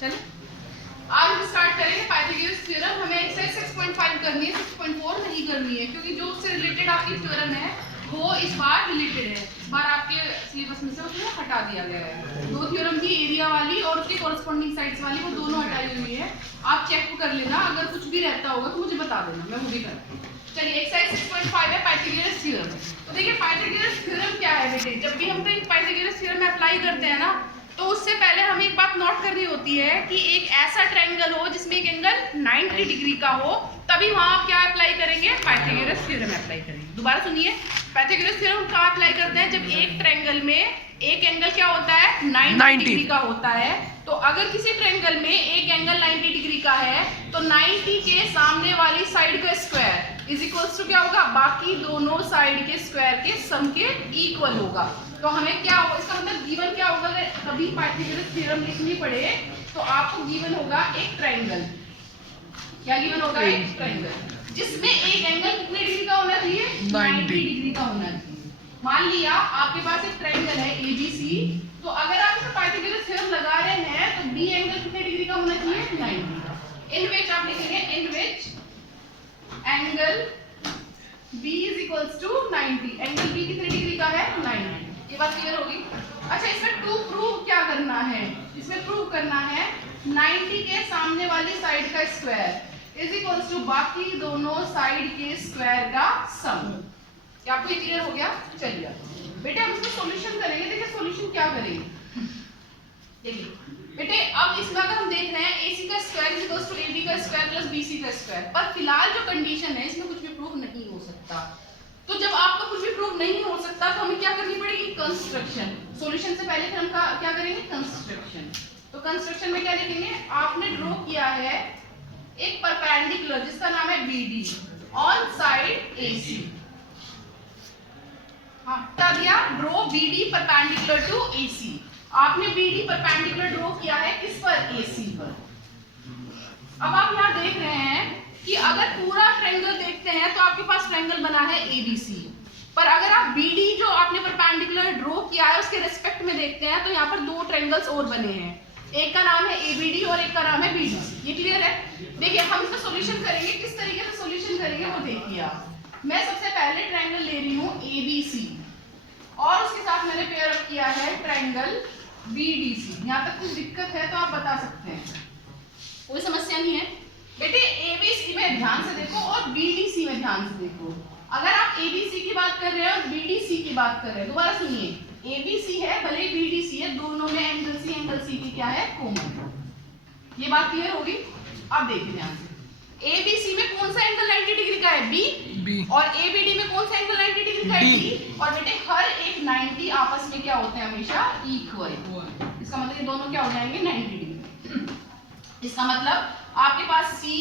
चलिए आज हम स्टार्ट करेंगे पाइथागोरस थ्योरम। हमें एक्सरसाइज 6.5 करनी है, 6.4 नहीं करनी है, क्योंकि जो उससे रिलेटेड आपकी थ्योरम है वो इस बार रिलेटेड है। इस बार आपके सिलेबस में से उसको हटा दिया गया है। दो थ्योरम थी, एरिया वाली और उसके कॉरेस्पॉन्डिंग साइड्स वाली, वो दोनों हटाई हुई है। आप चेक कर लेना, अगर कुछ भी रहता होगा तो मुझे बता देना, मैं वो भी करूँगी। चलिए एक्सरसाइज 6.5 है पाइथागोरस थ्योरम। तो देखिए पाइथागोरस थ्योरम क्या है बेटे, जब भी हम पाइथागोरस थ्योरम में अप्लाई करते हैं ना, तो उससे पहले हमें एक बात नोट करनी होती है कि एक ऐसा ट्रायंगल हो जिसमें एक एंगल 90 डिग्री का हो, तभी वहां आप क्या अप्लाई करेंगे, पाइथागोरस थ्योरम अप्लाई करेंगे। दोबारा सुनिए, पाइथागोरस थ्योरम कहाँ अप्लाई करते हैं, जब एक ट्रायंगल में एक एंगल क्या होता है, 90 डिग्री का होता है। तो अगर किसी ट्रायंगल में एक एंगल 90 डिग्री का है तो 90 के सामने वाली साइड का स्क्वायर इज इक्वल्स टू क्या होगा, बाकी दोनों साइड के स्क्वायर के सम के इक्वल होगा। तो हमें क्या होगा, इसका मतलब गिवन क्या होगा, अगर कभी पाइथागोरस थ्योरम लिखनी पड़े तो आपको गिवन होगा एक ट्रायंगल। क्या गिवन होगा, एक ट्रायंगल जिसमें एक एंगल कितने डिग्री का होना चाहिए, 90 डिग्री का होना चाहिए। मान लिया आपके पास एक ट्रायंगल है ABC, तो अगर आप इसमें पाइथागोरस थ्योरम लगा रहे हैं तो B एंगल कितने डिग्री का होना चाहिए, 90। इन विच आप लिखेंगे, in which angle B is equals to 90। Angle B कितने डिग्री का है, 90। ये बात क्लियर होगी। अच्छा, इसमें प्रूव क्या करना है, इसमें प्रूव करना है 90 के सामने वाली साइड का स्क्वायर इज इक्वल्स टू बाकी दोनों साइड के स्क्वायर का सम। क्या आपको ये क्लियर हो गया। चलिए बेटे हम इसमें सॉल्यूशन करेंगे। देखिए सॉल्यूशन क्या करेंगे, देखिए बेटे अब इसमें अगर हम देख रहे हैं AC का square is equals to AB का स्क्वायर प्लस BC का स्क्वायर, पर फिलहाल जो कंडीशन है इसमें कुछ भी प्रूफ नहीं हो सकता। तो जब आपका कुछ भी प्रूफ नहीं हो सकता तो हमें क्या करनी पड़ेगी, कंस्ट्रक्शन। सॉल्यूशन से पहले फिर हम क्या करेंगे, कंस्ट्रक्शन। तो कंस्ट्रक्शन में क्या लिखेंगे, आपने ड्रॉ किया है एक परपेंडिकुलर जिसका नाम है BD ऑन साइड AC। हाँ, बता दिया draw BD perpendicular to AC। आपने BD परपेंडिकुलर ड्रॉ किया है किस पर, AC पर। अब आप यहाँ देख रहे हैं कि अगर पूरा ट्रायंगल देखते हैं तो आपके पास ट्रायंगल बना है ABC, पर अगर आप BD जो आपने परपेंडिकुलर ड्रॉ किया है उसके रिस्पेक्ट में देखते हैं तो यहाँ पर दो ट्रायंगल्स और बने हैं, एक का नाम है ABD और एक का नाम है BDC। ये क्लियर है। देखिए हम इसका सॉल्यूशन करेंगे, किस तरीके से सॉल्यूशन करेंगे वो देखिए आप। मैं सबसे पहले ट्रायंगल ले रही हूँ ABC और उसके साथ मैंने पेयर अप किया है ट्रायंगल BDC। यहाँ तक कुछ दिक्कत है तो आप बता सकते हैं, कोई समस्या नहीं है बेटे। ABC में ध्यान से देखो और BDC में ध्यान से देखो। अगर आप ABC की बात कर रहे हैं और BDC की बात कर रहे हैं, दोबारा सुनिए, ABC है भले ही BDC है, दोनों में एंगल C की क्या है, कॉमन। ये बात क्लियर होगी। अब देखिए ध्यान से, ABC में कौन सा एंगल 90 डिग्री का है, B, और ABD में कौन सा एंगल 90 डिग्री का है, D। और बेटे हर एक 90 आपस में क्या होते हैं, हमेशा इक्वल। इसका मतलब ये दोनों क्या हो जाएंगे, 90 डिग्री। इसका मतलब आपके पास C,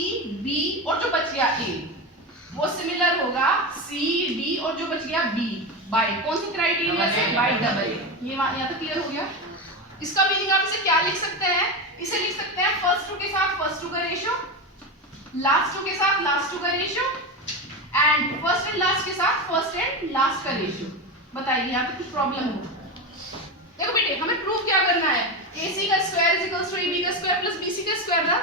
B और जो बच गया A वो सिमिलर होगा C, D और जो बच गया B बाय कौन सी क्राइटेरिया से, बाय डबल। ये यहाँ तक क्लियर हो गया। इसका मीनिंग आप इसे क्या लिख सकते हैं, इसे लिख सकते हैं फर्स्ट टू के साथ फर्स्ट टू का रेशियो, लास्ट टू के साथ लास्ट टू का ratio, and first and last के साथ फर्स्ट एंड लास्ट का रेशियो। बताइए यहाँ पे कुछ प्रॉब्लम हो। देखो बेटे हमें प्रूव क्या करना है, AC का square is equals to AB का स्क्वायर प्लस BC का स्क्वायर ना।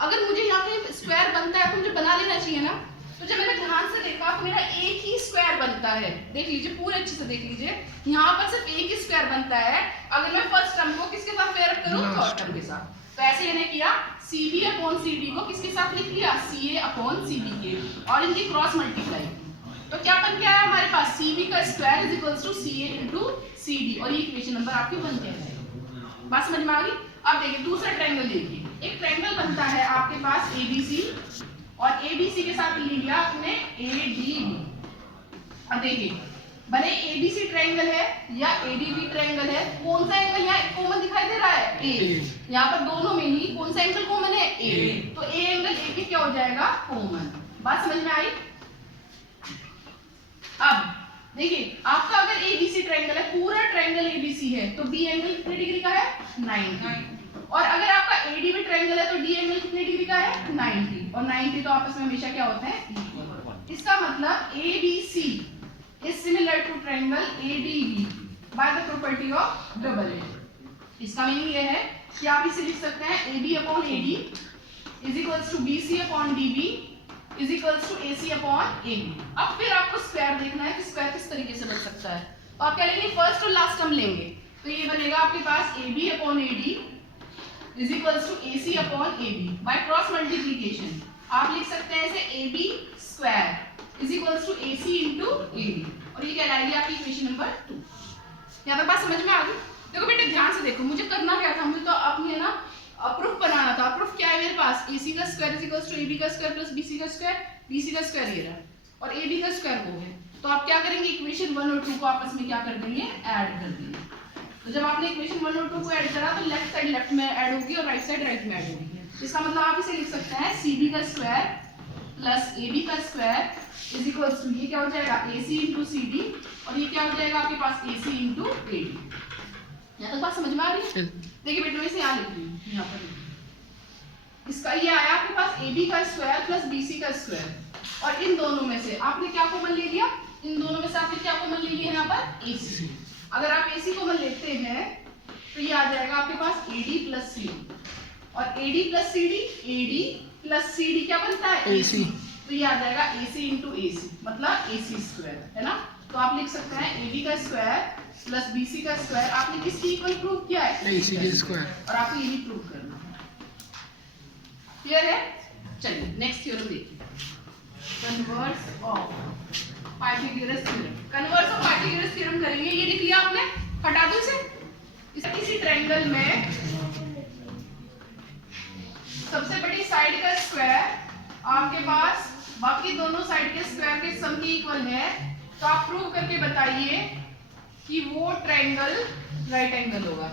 अगर मुझे यहाँ पे स्क्वायर बनता है तो मुझे बना लेना चाहिए ना। तो जब मैंने ध्यान से देखा तो मेरा एक ही स्क्वायर बनता है। देख लीजिए पूरे अच्छे से देख लीजिए, यहाँ पर सिर्फ एक ही स्क्वायर बनता है। अगर मैं फर्स्ट टर्म को किसके साथ पेयर अप करूँ, थर्ड टर्म के साथ। तो ऐसे मैंने किया, CB अपॉन CD को किसके साथ लिख लिया, CA अपॉन CB के, और इनकी क्रॉस मल्टीप्लाई। तो क्या बन गया है हमारे पास, CB का square is equals to CA into CD, और ये इक्वेशन नंबर आपकी बन गया है। बात समझ में आ गई। अब देखिए दूसरा ट्रायंगल देखिए, एक ट्रायंगल बनता है आपके पास ABC और ABC के साथ ले लिया आपने ADB। अब देखिए भले ABC ट्रायंगल है या ADB ट्रायंगल है, कौन सा एंगल यहाँ कॉमन दिखाई दे रहा है, A। यहाँ पर दोनों में ही कौन सा एंगल कॉमन है, A। तो A एंगल A के क्या हो जाएगा, कॉमन। बात समझ में आई। अब देखिए आपका अगर ABC ट्रायंगल है, पूरा ट्रायंगल ABC है, तो B एंगल कितने डिग्री का है, 90। और अगर आपका ADB ट्रायंगल है तो D एंगल कितने डिग्री का है, 90। और 90 तो आपस में हमेशा क्या होते हैं, इक्वल। इसका मतलब ABC is similar to triangle ADB by the property of double edge। इसका मीनिंग ये है कि आप इसे लिख सकते हैं AB upon AD is equals to BC upon DB is equals to AC upon AB। अब फिर आपको स्क्वायर देखना है कि स्क्वायर किस तरीके से बन सकता है। तो आप क्या लेंगे, फर्स्ट और लास्ट टर्म लेंगे। तो ये बनेगा आपके पास AB upon AD is equals to AC upon AB। By cross multiplication आप लिख सकते हैं इसे AB square is equals to AC into AD, और ये कहलाएगी आपकी इक्वेशन नंबर 2। यहाँ तक बात समझ में आ गई? देखो बेटे ध्यान से देखो, मुझे करना क्या था, मुझे तो अपने ना प्रूफ बनाना था। प्रूफ क्या है मेरे पास, AC का square is equals to AB का स्क्वायर प्लस BC का स्क्वायर, BC का स्क्वायर ये रहा और AB का स्क्वायर वो है। तो आप क्या करेंगे, इक्वेशन 1 और 2 को आपस में क्या कर देंगे, ऐड कर देंगे। तो जब आपने इक्वेशन 1 और 2 को ऐड करा तो लेफ्ट साइड लेफ्ट में ऐड होगी और राइट साइड राइट में ऐड होगी। इसका मतलब आप इसे लिख सकते हैं CD का स्क्वायर प्लस AB का स्क्वायर इज इक्वल्स टू, ये क्या हो जाएगा AC इंटू CD, और ये क्या हो जाएगा आपके पास AC इंटू AD। यहाँ तक बात समझ में आ रही है? देखिए बेटे मैं इसे यहाँ लिख रही हूँ, यहाँ पर इसका ये आया आपके पास AB का स्क्वायर प्लस BC का स्क्वायर, और इन दोनों में से आपने क्या कॉमन ले लिया, इन दोनों में से आपने क्या कॉमन ले लिया यहाँ पर AC। अगर आप AC कॉमन लेते हैं तो ये आ जाएगा आपके पास AD प्लस CD, और AD plus CD, AD plus CD क्या बनता है AC, तो ये आ जाएगा AC इंटू AC मतलब AC स्क्वायर, है ना। तो आप लिख सकते हैं AB का स्क्वायर प्लस BC का स्क्वायर, आपने किसकी इक्वल प्रूव किया है, AC के स्क्वायर, और आपको ये भी प्रूव करना है। क्लियर है? चलिए नेक्स्ट थ्योरम देखिए, converse of Pythagoras theorem. Converse of Pythagoras theorem करेंगे, ये लिख लिया आपने, हटा दो इसे। किसी ट्रायंगल में सबसे बड़ी साइड का स्क्वायर आपके पास बाकी दोनों साइड के स्क्वायर के सम के इक्वल है, तो आप प्रूव करके बताइए कि वो ट्रायंगल राइट एंगल होगा।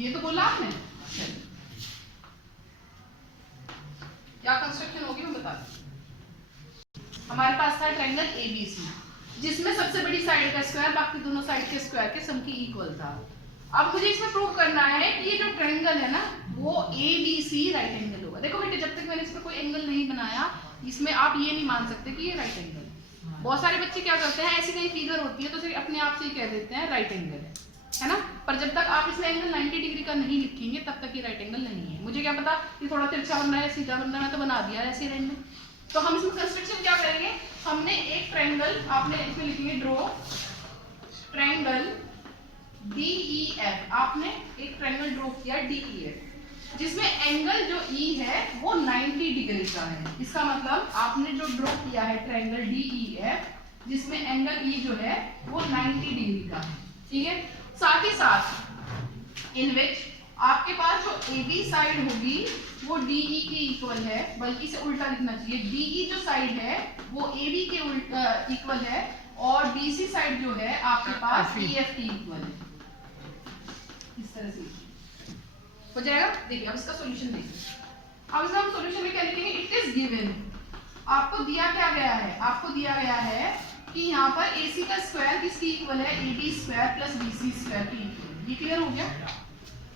ये तो बोला आपने, क्या कंस्ट्रक्शन होगी मैं बता दूं। हमारे पास था ट्रायंगल ABC जिसमें सबसे बड़ी साइड का स्क्वायर बाकी दोनों साइड के स्क्वायर के सम के इक्वल था। अब मुझे इसमें प्रूव करना है कि ये जो ट्रायंगल है ना वो ABC राइट एंगल होगा। देखो बेटे जब तक मैंने इस पर कोई एंगल नहीं बनाया इसमें आप ये नहीं मान सकते कि ये राइट एंगल है। बहुत सारे बच्चे क्या करते हैं, ऐसी कहीं फिगर होती है तो सिर्फ अपने आप से ही कह देते हैं राइट एंगल है ना, पर जब तक आप इसमें एंगल 90 डिग्री का नहीं लिखेंगे तब तक ये राइट एंगल नहीं है। मुझे क्या पता कि थोड़ा तिरछा बन रहा है सीधा बन रहा है, तो बना दिया ऐसे रेंज में। तो हम इसमें कंस्ट्रक्शन क्या करेंगे, हमने एक ट्रायंगल, आपने इसमें लिखेंगे ड्रॉ ट्रायंगल DEF। आपने एक ट्रायंगल ड्रॉ किया DEF जिसमें एंगल जो E है वो 90 डिग्री का है। इसका मतलब आपने जो ड्रॉ किया है ट्रायंगल DEF जिसमें एंगल E जो है वो 90 डिग्री का है, ठीक है। साथ ही साथ इन विच आपके पास जो AB साइड होगी वो DE के इक्वल है, बल्कि इसे उल्टा लिखना चाहिए, DE जो साइड है वो AB के इक्वल है, और BC साइड जो है आपके पास EF के इक्वल है। इस तरह से हो जाएगा। देखिए अब इसका सॉल्यूशन देखिए। अब इसका हम सॉल्यूशन में क्या लिखेंगे, इट इज गिवन, आपको दिया क्या गया है, आपको दिया गया है कि यहाँ पर AC का स्क्वायर किसकी इक्वल है, AB square plus BC square की इक्वल। ये क्लियर हो गया।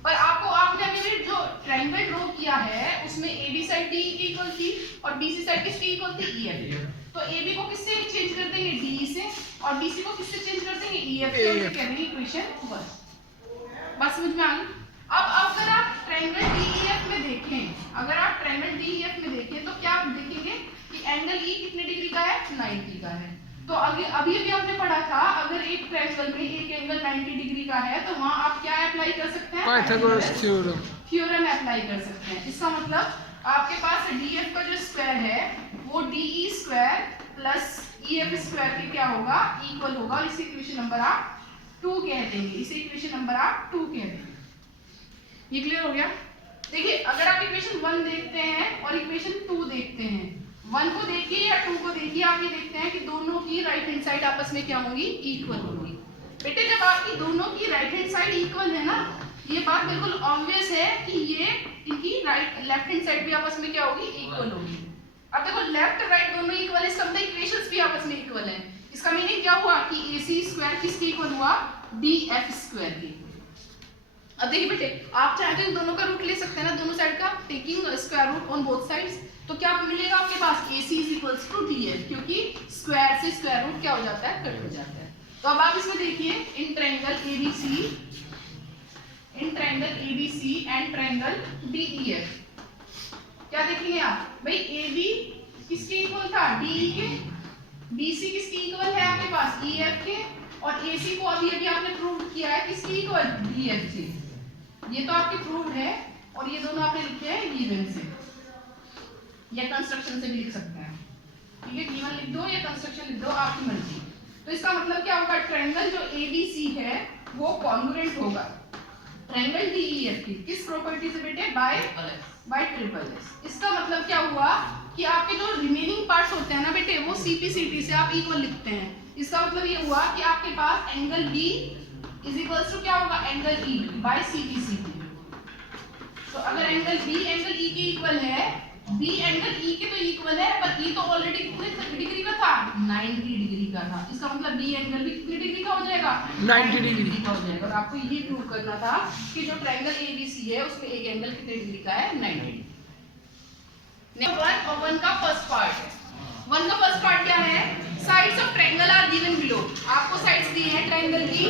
पर आपने अभी जो ट्रायंगल ड्रॉ किया है उसमें AB साइड DE की इक्वल थी और BC साइड किसकी इक्वल थी, EF। तो AB को किससे चेंज कर देंगे, DE से, और BC को किससे चेंज कर देंगे, EF से, और ये कह देंगे इक्वेशन 1। बात समझ में आ गई। अब अगर आप ट्रायंगल DEF में देखें, अगर आप ट्रायंगल DEF में देखें तो क्या आप देखेंगे कि एंगल E कितने डिग्री का है, 90 का है। तो अभी अभी हमने पढ़ा था अगर एक ट्रायंगल में एक एंगल 90 डिग्री का है तो वहां आप क्या अप्लाई कर सकते हैं, पाइथागोरस थ्योरम अप्लाई कर सकते हैं। इसका मतलब आपके पास DF का जो स्क्वायर है वो DE square plus EF square के क्या होगा, इक्वल होगा, और इसी इक्वेशन नंबर आप 2 कह देंगे, इसे इक्वेशन नंबर आप 2 कह देंगे। ये क्लियर हो गया। देखिए अगर आप इक्वेशन 1 देखते हैं और इक्वेशन 2 देखते हैं, 1 को देखिए या 2 को देखिए, आप ये देखते हैं कि दोनों की राइट हैंड साइड आपस में क्या होंगी, इक्वल होंगी। बेटे जब आपकी दोनों की राइट हैंड साइड इक्वल है ना, ये बात बिल्कुल ऑब्वियस है कि ये इनकी लेफ्ट हैंड साइड भी आपस में क्या होगी, इक्वल होगी। अब देखो लेफ्ट राइट दोनों इक्वल है, इसका मतलब इक्वेशंस भी आपस में इक्वल है। इसका मीनिंग क्या हुआ कि AC स्क्वायर किसके इक्वल हुआ, DF स्क्वायर के। अब देखिए बेटे आप चाहे तो इन दोनों का रूट ले सकते हैं ना, दोनों साइड का, taking square root on both sides. तो तो क्या मिलेगा आपके पास AC is equals to DF, क्योंकि स्क्वायर से स्क्वायर रूट क्या हो जाता है, कट हो जाता है। तो अब आप इसमें देखिए इन triangle ABC and triangle DEF क्या देखेंगे आप भाई, AB किसके इक्वल था, DE के, BC किसके इक्वल है आपके पास, EF के, और AC को अभी आपने प्रूव किया है किसके इक्वल, DF से। ये तो आपके प्रूव्ड है और ये दोनों आपने लिखे हैं गिवन से या कंस्ट्रक्शन से भी लिख सकते हैं, ठीक है। गिवन लिख दो या कंस्ट्रक्शन लिख दो, आपकी मर्जी। तो इसका मतलब क्या होगा, ट्रायंगल जो ABC है वो कॉन्ग्रुएंट होगा ट्रायंगल DEF की किस प्रॉपर्टी से बेटे, बाय ट्रिपल एस। इसका मतलब क्या हुआ कि आपके जो रिमेनिंग पार्ट्स होते हैं ना बेटे, वो CPCT से आप इक्वल लिखते हैं। इसका मतलब ये हुआ कि आपके पास angle B is equals to क्या होगा, एंगल E बाय CPCT। तो अगर एंगल B एंगल E के इक्वल है, B एंगल E के तो इक्वल है, पर E तो ऑलरेडी कितने डिग्री का था, 90 डिग्री का था। इसका मतलब B एंगल भी कितनी डिग्री का हो जाएगा, 90 डिग्री का हो जाएगा। और आपको यही प्रूव करना था कि जो ट्रायंगल ABC है उसमें एक एंगल कितने डिग्री का है, 90 डिग्री। नेक्स्ट वन का फर्स्ट पार्ट है। वन का फर्स्ट पार्ट क्या है, sides of triangle are given below. आपको साइड्स दी हैं ट्रायंगल की,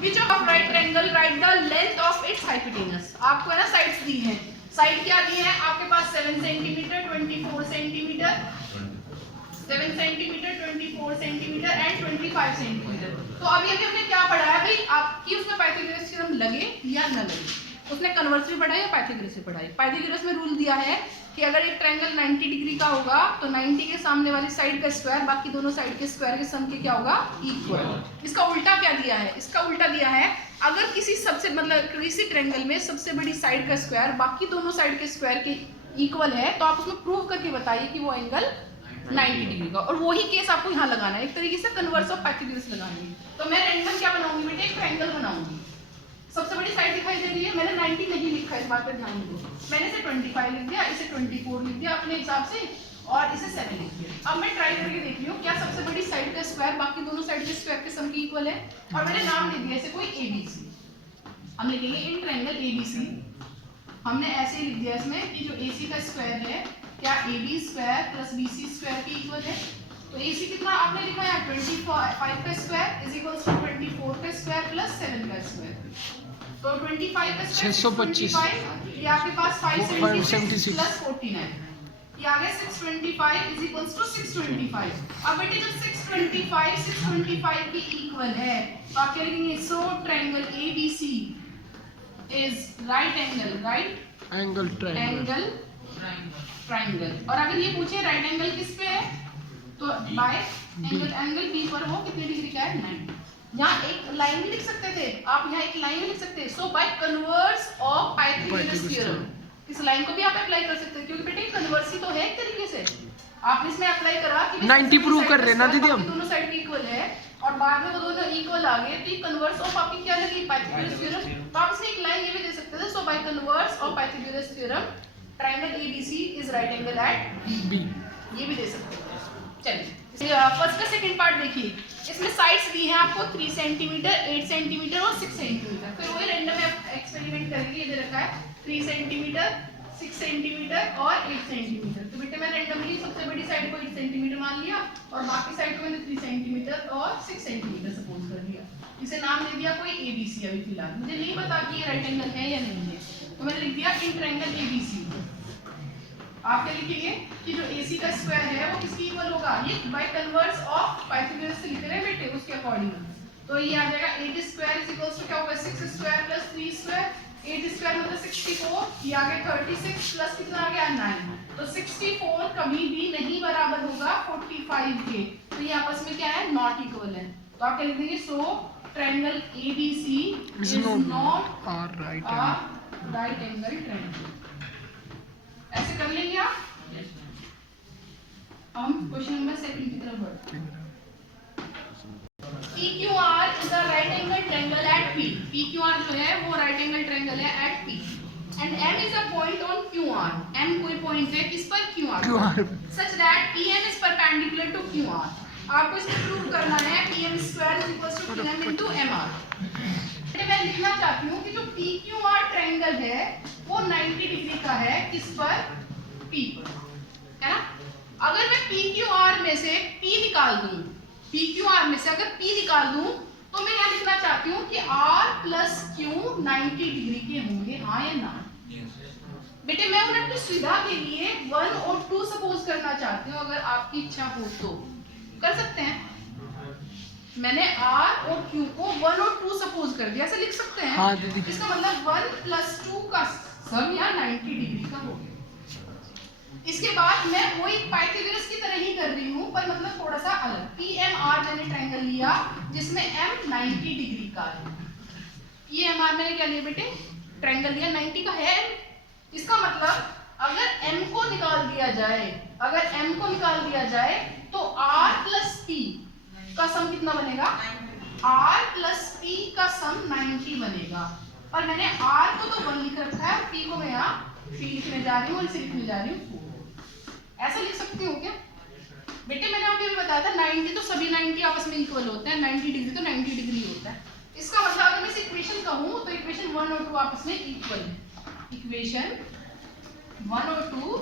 which of right triangle write the length of its hypotenuse. आपको है ना साइड्स दी हैं, साइड क्या दी है आपके पास, 7 centimetre, 24 centimetre, 7 centimetre, 24 centimetre and 25 centimetre. तो अभी हमने क्या पढ़ा है भाई, आपकी उसमें पाइथागोरस थ्योरम लगे या न लगे, उसने कन्वर्स भी पढ़ा है या पाइथागोरस से पढ़ा है। पाइथागोरस में रूल दिया है कि अगर एक ट्रायंगल 90 डिग्री का होगा तो 90 के सामने वाली साइड का स्क्वायर बाकी दोनों साइड के स्क्वायर के सम के क्या होगा, इक्वल। इसका उल्टा क्या दिया है, इसका उल्टा दिया है अगर किसी सबसे मतलब किसी ट्रायंगल में सबसे बड़ी साइड का स्क्वायर बाकी दोनों साइड के स्क्वायर के इक्वल है तो आप उसमें प्रूव करके बताइए कि वो एंगल 90 डिग्री का। और वही केस आपको यहाँ लगाना है, एक तरीके से कन्वर्स ऑफ पाइथागोरस लगानी है। तो मैं रैंडम क्या बनाऊंगी बेटे, एक ट्रायंगल बनाऊंगी। सबसे बड़ी साइड दिखाई दे रही है, मैंने 90 नहीं लिखा, इस बात पर ध्यान दो। मैंने इसे 25 लिख दिया, इसे 24 लिख दिया अपने हिसाब से, और इसे 7 लिख दिया। अब मैं ट्राई करके देख रही हूँ क्या सबसे बड़ी साइड का स्क्वायर बाकी दोनों साइड के स्क्वायर के सम के इक्वल है। और मैंने नाम दे दिया इसे कोई ABC। हम लिखेंगे इन ट्रायंगल ABC। हमने ऐसे लिख दिया इसमें कि जो AC का स्क्वायर है क्या AB square plus BC square के इक्वल है। तो AC कितना आपने लिखा है, 25 का स्क्वायर इज इक्वल्स टू 24 का स्क्वायर प्लस 7 का स्क्वायर। तो 25 का स्क्वायर 625, ये आपके पास 576 प्लस 49, ये आ गया 625 इज इक्वल्स टू 625। अब बेटे जब 625 के इक्वल है तो आप क्या लिखेंगे, so triangle ABC is right angle triangle. और अगर ये पूछे राइट एंगल किस पे है तो बाय एंगल B पर वो कितने डिग्री का है, 90। यहाँ एक लाइन भी लिख सकते थे आप, यहाँ एक लाइन भी लिख सकते हैं, so by converse of Pythagoras theorem. इस लाइन को भी आप अप्लाई कर सकते हैं क्योंकि बेटे कन्वर्स ही तो है एक तरीके से। आपने इसमें अप्लाई करा कि 90 प्रूव कर रहे हैं ना दीदी हम, दोनों साइड के इक्वल है और बाद में वो दोनों इक्वल आ गए तो ये कन्वर्स ऑफ आपकी क्या लगी, पाइथागोरस थ्योरम। तो आप इसमें एक लाइन ये भी दे सकते थे, so by converse of Pythagoras theorem triangle ABC is right angle at B, ये भी दे सकते हैं। चलिए फर्स्ट का सेकंड पार्ट देखिए, इसमें साइड्स दी हैं आपको 3 सेंटीमीटर, 8 सेंटीमीटर और 6 सेंटीमीटर। फिर वही रैंडम एक्सपेरिमेंट करेंगे, ये दे रखा है 3 सेंटीमीटर, 6 सेंटीमीटर और 8 सेंटीमीटर। तो बेटे मैं रैंडमली सबसे बड़ी साइड को 8 सेंटीमीटर मान लिया और बाकी साइड को मैंने 3 सेंटीमीटर और 6 सेंटीमीटर सपोज कर दिया। इसे नाम दे दिया कोई ABC। अभी फिलहाल मुझे नहीं पता कि ये राइट एंगल है या नहीं है, तो मैंने लिख दिया इन ट्रायंगल ABC। आप क्या लिखेंगे कि जो AC का स्क्वायर है वो किसकी इक्वल होगा, ये बाय कन्वर्स ऑफ पाइथागोरस से लिख रहे हैं बेटे उसके अकॉर्डिंग। तो ये आ जाएगा 8 स्क्वायर इज इक्वल्स टू क्या होगा, 6 स्क्वायर प्लस 3 स्क्वायर। 8 स्क्वायर मतलब 64, ये आ गया 36 प्लस कितना आ गया 9। तो 64 कभी भी नहीं बराबर होगा 45 के, तो ये आपस में क्या है, नॉट इक्वल है। तो आप क्या लिख देंगे, so triangle ABC is not a right angle triangle. ऐसे कर लेंगे आप। हम क्वेश्चन नंबर 7 की तरफ बढ़ते हैं। PQR is a right angle triangle at P। PQR जो है वो राइट एंगल ट्रायंगल है at P and M is a point on QR। M कोई पॉइंट है किस पर, QR such that PM is perpendicular to QR। आपको इसको प्रूव करना है PM square is equals to PM into MR। मैं लिखना चाहती हूँ कि जो PQR ट्रायंगल है वो 90 डिग्री का है किस पर, P पर, है ना। अगर मैं पी क्यू आर में से P निकाल दूं, पी क्यू आर में से अगर P निकाल दूं तो मैं यहाँ लिखना चाहती हूँ कि R प्लस Q 90 डिग्री के होंगे, हाँ या ना? बेटे मैं उन्हें अपनी सुविधा के लिए 1 और 2 सपोज करना चाहती हूँ, अगर आपकी इच्छा हो तो कर सकते हैं। मैंने R और Q को 1 और 2 सपोज कर दिया, ऐसे लिख सकते हैं। हाँ दीदी। इसका मतलब 1 प्लस 2 का सम या 90 डिग्री का हो गया। इसके बाद मैं वही पाइथागोरस की तरह ही कर रही हूँ, पर मतलब थोड़ा सा अलग। PMR मैंने ट्रायंगल लिया जिसमें M 90 डिग्री का है। PMR मैंने क्या लिया बेटे? ट्रायंगल लिया 90 का है M। इसका मतलब अगर M को निकाल दिया जाए, अगर M को निकाल दिया जाए तो R प्लस P का सम कितना बनेगा? R प्लस P का सम 90 बनेगा। और मैंने R को तो 1 लिख रखा है, P को मैं यहाँ 3 लिखने जा रही हूँ और इसे लिखने जा रही हूँ 4। ऐसा लिख सकती हूँ क्या? बेटे मैंने आपको भी बताया था 90 तो सभी 90 आपस में इक्वल होते हैं, 90 डिग्री तो 90 डिग्री होता है। इसका मतलब अगर मैं इस इक्वेशन कहूँ तो इक्वेशन 1 और 2 आपस में इक्वल है। इक्वेशन 1 और 2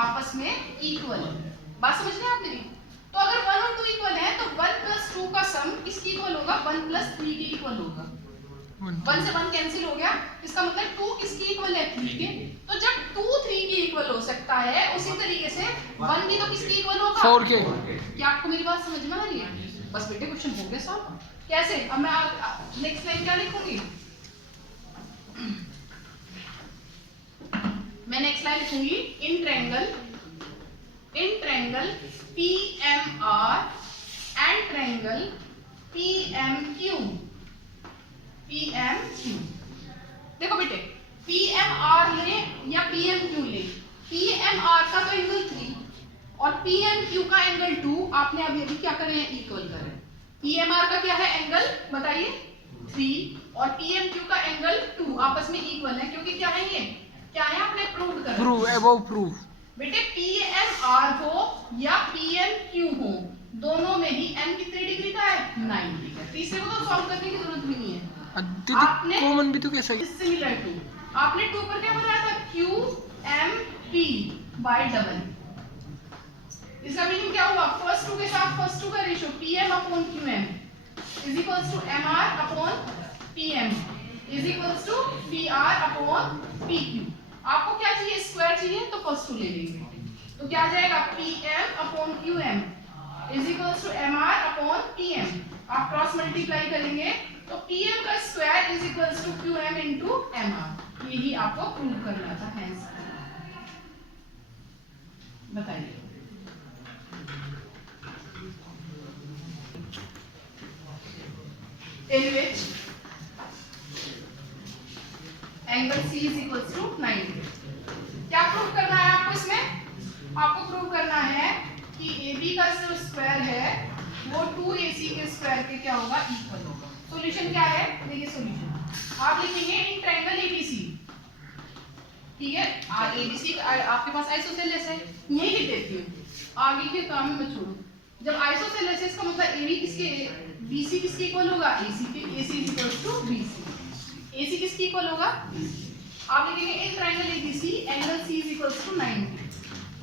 आपस में इक्वल है। बात समझ रहे हैं आप मेरी? तो अगर 1 और 2 इक्वल है तो 1 प्लस 2 का सम किसकी इक्वल होगा? 1 प्लस 3 के इक्वल होगा। 1 से 1 कैंसिल हो गया, इसका मतलब 2 किसकी इक्वल है? 3 के। तो जब 2 3 के इक्वल हो सकता है, उसी तरीके से 1 भी तो किसकी इक्वल होगा? 4 के। क्या आपको मेरी बात समझ में आ रही है? बस बेटे क्वेश्चन हो गया सॉल्व। कैसे? अब मैं नेक्स्ट लाइन क्या लिखूंगी? मैं नेक्स्ट लाइन लिखूंगी in triangle PMR and triangle PMQ। देखो बेटे PMR ले या PMQ ले, PMR का तो एंगल 3 और PMQ का एंगल 2 आपने अभी अभी क्या करे हैं? इक्वल करे। PMR का क्या है एंगल बताइए? 3 और PMQ का एंगल 2 आपस में इक्वल है, क्योंकि क्या है ये? क्या है? आपने प्रूव करा। Prove, above prove. बेटे PMR हो या PMQ हो, दोनों में ही M कितने डिग्री का है? 90 का। तीसरे को तो सॉल्व करने की जरूरत भी नहीं है। दीदी कॉमन भी तो कैसा है? सिमिलर टू आपने 2 पर क्या बनाया था? QMP by double. इसका मीनिंग क्या हुआ? फर्स्ट 2 के साथ फर्स्ट 2 का ratio PM upon QM is equals to MR upon PM is equals to PR upon PQ। आपको क्या चाहिए? स्क्वायर चाहिए तो फर्स्ट 2 ले लेंगे, तो क्या आ जाएगा? PM upon QM is equals to MR upon PM। आप क्रॉस मल्टीप्लाई करेंगे तो PM का square is equals to QM into MR। यही आपको प्रूव करना था। हेंस बताइए। in which angle C is equals to 90। क्या प्रूव करना है आपको इसमें? आपको प्रूव करना है कि AB का जो स्क्वायर है वो 2AC के स्क्वायर के क्या होगा? इक्वल होगा। सॉल्यूशन क्या है? देखिए सॉल्यूशन आप लिखेंगे इन ट्रायंगल ABC। ठीक है, ABC आपके पास आइसोसेलेस है, यही लिख देती हूँ, आगे के काम में छोड़ो। जब आइसोसेलेस है इसका मतलब AB किसके, BC किसके इक्वल होगा? AC के। AC is equal to BC। AC किसके इक्वल होगा? आप लिखेंगे in triangle ABC angle C is equal to 90।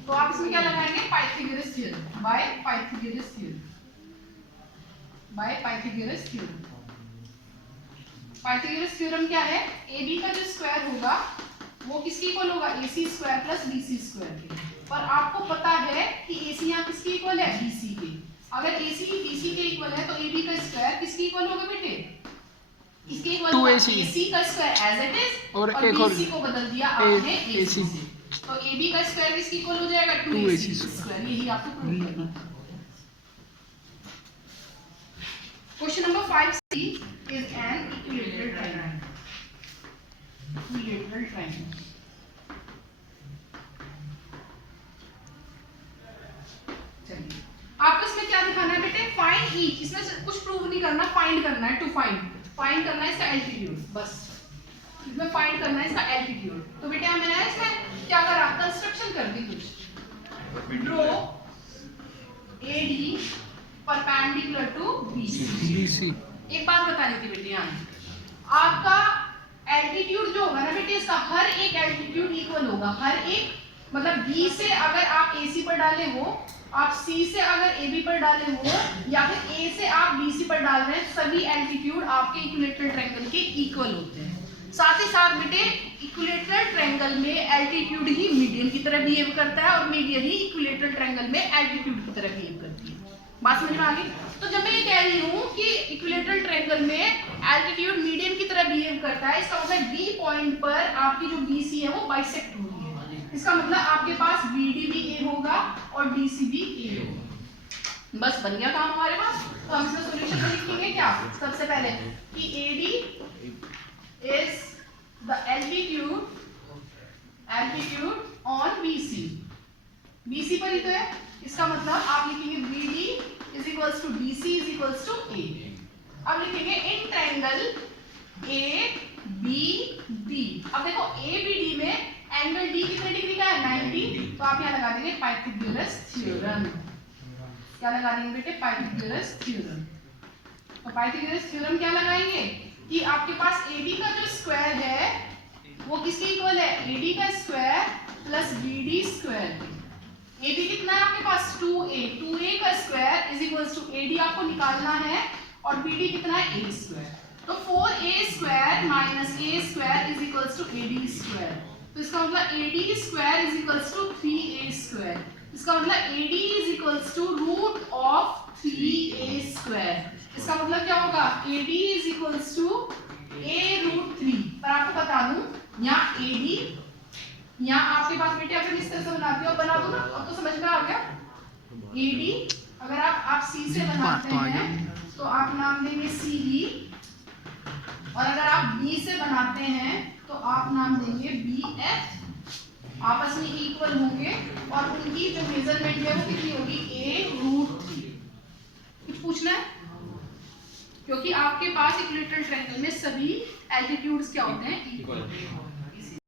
तो आप इसमें क्या लगाएंगे? Pythagoras theorem. By Pythagoras theorem. By Pythagoras theorem. Pythagoras theorem क्या है? AB का जो स्क्वायर होगा वो किसके इक्वल होगा? AC square plus BC square के। पर आपको पता है कि AC यहाँ किसके इक्वल है? BC के। अगर AC BC के इक्वल है तो AB का स्क्वायर किसके इक्वल होगा बेटे? किसके इक्वल होगा? AC का स्क्वायर एज इट इज और BC को बदल दिया आपने AC से। तो AB का स्क्वायर किसके इक्वल हो जाएगा? 2AC square. यही आपको प्रूव करना है। Question number 5C is an equilateral triangle। equilateral triangle। चलिए आपको इसमें क्या दिखाना है बेटे? Find each. इसमें कुछ प्रूव नहीं करना, फाइंड करना है। टू फाइंड करना है इसका एल्टीट्यूड, बस इसमें फाइंड करना है इसका एल्टीट्यूड। तो बेटे मैंने इसमें क्या करा? कंस्ट्रक्शन कर दी कुछ। Draw AD perpendicular to BC। एक बात बतानी थी बेटे, यहाँ आपका एल्टीट्यूड जो होगा ना बेटे, इसका हर एक एल्टीट्यूड इक्वल होगा। हर एक मतलब बी से अगर आप AC पर डालें वो, आप सी से अगर AB पर डालें वो, या फिर ए से आप BC पर डाल रहे हैं, सभी एल्टीट्यूड आपके इक्विलेटरल ट्रायंगल के इक्वल होते हैं। साथ ही साथ बेटे इक्विलेटरल ट्रायंगल में एल्टीट्यूड ही मीडियन की तरह बिहेव करता है और मीडियन ही इक्विलेटरल ट्रायंगल में एल्टीट्यूड की तरह बिहेव करती है। बात समझ में आ गई? तो जब मैं ये कह रही हूँ कि इक्विलेटरल ट्रायंगल में एल्टीट्यूड मीडियन की तरह बिहेव करता है, इसका मतलब बी पॉइंट पर आपकी जो BC है वो बाइसेक्ट हो रही है। इसका मतलब आपके पास BD भी A होगा और DC भी A होगा। बस बन गया काम हमारे पास। तो हम इसमें सॉल्यूशन लिखेंगे क्या? सबसे पहले कि AD is the altitude on BC पर ही तो है। इसका मतलब आप लिखेंगे BD is equals to DC is equals to A। अब लिखेंगे इन ट्रायंगल ABD। अब देखो ABD में एंगल D कितने डिग्री का है? 90। तो आप यहाँ लगा देंगे पाइथागोरस थ्योरम। क्या लगा देंगे बेटे? Pythagoras theorem. तो पाइथागोरस थ्योरम क्या लगाएंगे कि आपके पास AD का जो स्क्वायर है वो किसके इक्वल है? AD का square plus BD square. AB कितना है आपके पास? 2A। 2A का square is equals to AD आपको निकालना है और BD कितना है? A square. तो 4A square minus A square is equals to AD square. तो इसका मतलब AD square is equals to 3A square. इसका मतलब AD is equals to root of 3A square. इसका मतलब क्या होगा? AD is equals to A root 3। पर आपको बता दूं यहाँ AD, यहाँ आपके पास बेटे अगर इस तरह से बनाती हो, बना दो ना, अब तो समझ में आ गया। AD अगर आप C से बनाते हैं तो आप नाम देंगे CE, और अगर आप B से बनाते हैं तो आप नाम देंगे BF। आपस में इक्वल होंगे और उनकी जो मेजरमेंट है वो कितनी होगी? A root 3। कुछ पूछना है? क्योंकि आपके पास इक्विलेटरल ट्रायंगल में सभी एल्टीट्यूड्स क्या होते हैं? इक्वल।